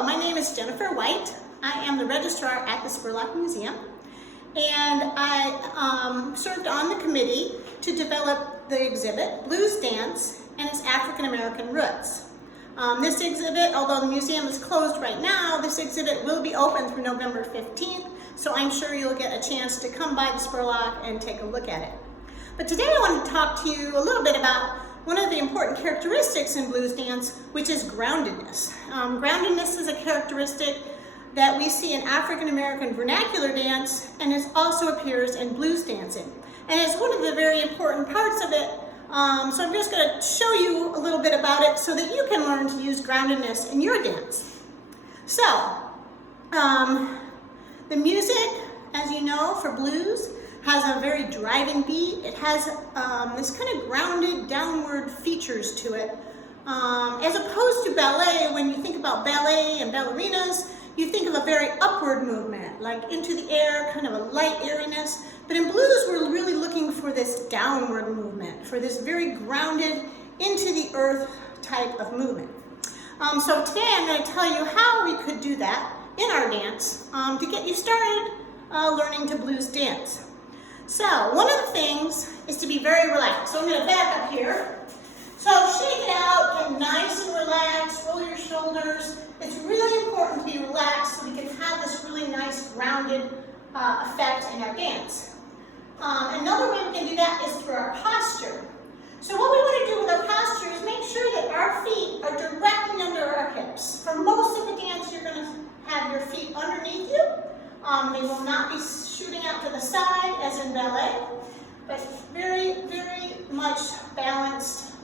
Hello, my name is Jennifer White. I am the registrar at the Spurlock Museum, and I served on the committee to develop the exhibit, Blues Dance and its African American Roots. This exhibit, although the museum is closed right now, this exhibit will be open through November 15th, so I'm sure you'll get a chance to come by the Spurlock and take a look at it. But today I want to talk to you a little bit about one of the important characteristics in blues dance, which is groundedness. Groundedness is a characteristic that we see in African American vernacular dance, and it also appears in blues dancing. And it's one of the very important parts of it. So I'm just going to show you a little bit about it so that you can learn to use groundedness in your dance. So, the music, as you know, for blues, has a very driving beat. It has this kind of grounded downward features to it. As opposed to ballet, when you think about ballet and ballerinas, you think of a very upward movement, like into the air, kind of a light airiness. But in blues, we're really looking for this downward movement, for this very grounded, into the earth type of movement. So today I'm going to tell you how we could do that in our dance to get you started learning to blues dance. So one of the things is to be very relaxed. So I'm going to back up here. So shake it out, get nice and relaxed, roll your shoulders. It's really important to be relaxed so we can have this really nice grounded effect in our dance. Another way we can do that is through our posture. So what we want to do with our posture is make sure that our feet are directly under our hips. For most of the dance, you're going to have your feet underneath you. They will not be shooting out to the side as in ballet, but very, very much balanced.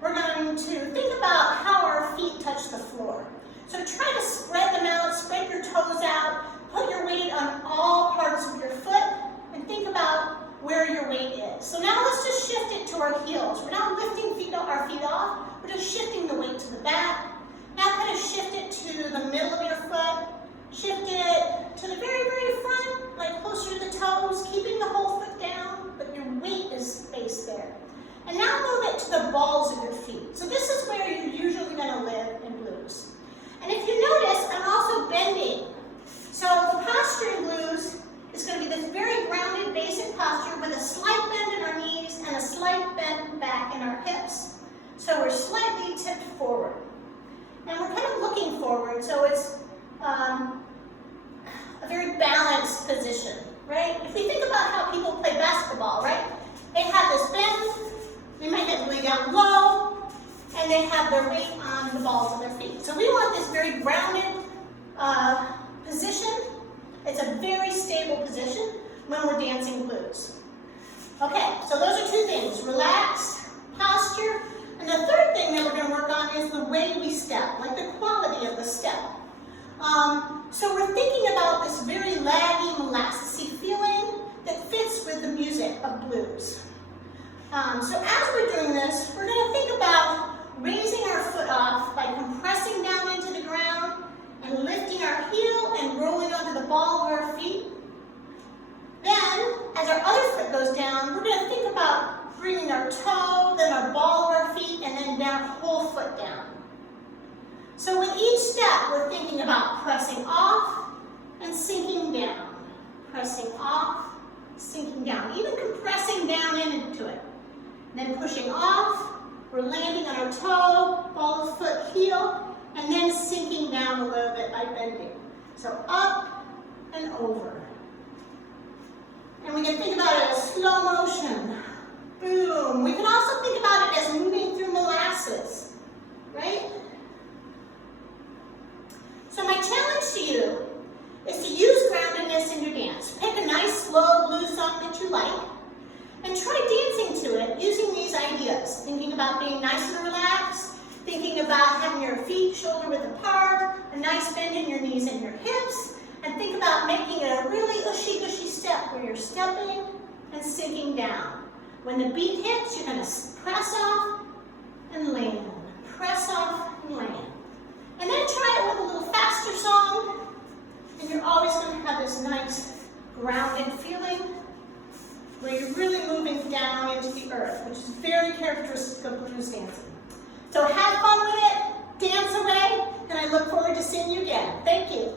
We're going to think about how our feet touch the floor. So try to spread them out, spread your toes out, put your weight on all parts of your foot, and think about where your weight is. So now let's just shift it to our heels. We're not lifting our feet off, we're just shifting the weight to the back. Now kind of shift it to the middle of your foot. Shift it to the very, very front, like closer to the toes, keeping the whole foot down, but your weight is spaced there. And now move it to the balls of your feet. So this is where you're usually going to live in blues. And if you notice, I'm also bending. So the posture in blues is going to be this very grounded, basic posture with a slight bend in our knees and a slight bend back in our hips. So we're slightly tipped forward. And we're kind of looking forward, so it's a very balanced position, right? If we think about how people play basketball, right? They have this bend, they might get way down low, and they have their weight on the balls of their feet. So we want this very grounded position. It's a very stable position when we're dancing blues. Okay, so those are two things, relaxed posture. And the third thing that we're going to work on is the way we step, like the quality of the step. So we're thinking about this very laggy, molasses-y feeling that fits with the music of blues. So as we're doing this, we're going to think about raising our foot off by compressing down into the ground and lifting our heel and rolling onto the ball of our feet. Then, as our other foot goes down, we're going to think about bringing our toe, then our ball of our feet, and then down, whole foot down. So with each step, we're thinking about pressing off and sinking down. Pressing off, sinking down, even compressing down into it. And then pushing off, we're landing on our toe, ball of foot, heel, and then sinking down a little bit by bending. So up and over. And we can think about it as slow motion. Boom. We can also think about it as moving through molasses, right? So my challenge to you is to use groundedness in your dance. Pick a nice, slow blues song that you like, and try dancing to it using these ideas. Thinking about being nice and relaxed, thinking about having your feet shoulder-width apart, a nice bend in your knees and your hips, and think about making it a really ushy-gushy step where you're stepping and sinking down. When the beat hits, you're going to press off and land. Press off and land. And then try it with a little faster song, and you're always going to have this nice grounded feeling where you're really moving down into the earth, which is very characteristic of blues dancing. So have fun with it, dance away, and I look forward to to seeing you again. Thank you.